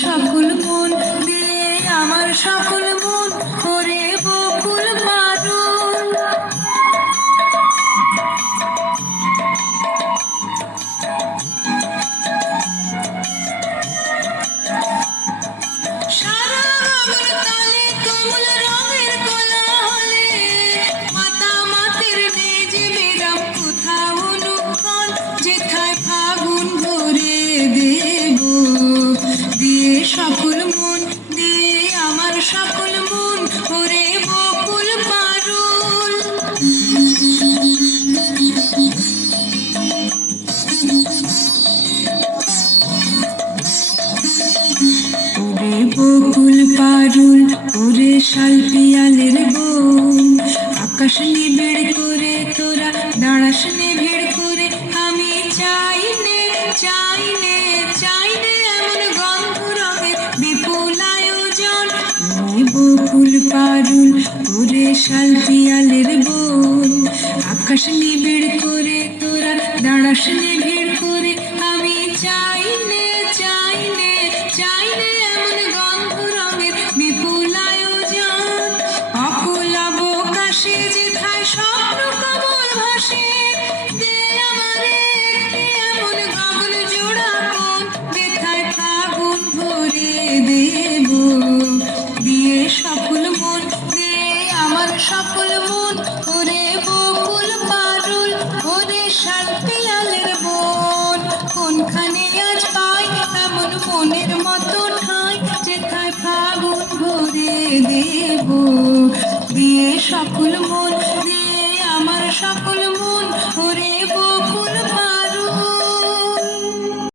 সকল মন দিয়ে আমার সকল মন ওরে বকুল পারুল। ওরে বকুল পারুল ওরে শাল পিয়ালের করে তোরা দাঁড়াস নিবিড় করে, আমি চাই নে চাই নে। বকুল পারুল ওরে শাল পিয়ালের বোন। আকাশ নিবিড় করে তোরা, দাঁড়াস নিবিড় করে। আমি চাই নে চাই নে চাই নে এমন গন্ধ রঙের বিপুল আয়োজন। অকুল অবকাশে যেথায় স্বপ্ন কমল ভাসে, দে আমারে। সকল মন, ওরে বকুল পারুল, ওরে শাল পিয়ালের বন। কোনখানে আজ পাই, এমন মনের মতো ঠাই, যেথায় ফাগুন ভরে দেব। দিয়ে সকল মন, দিয়ে আমার সকল মন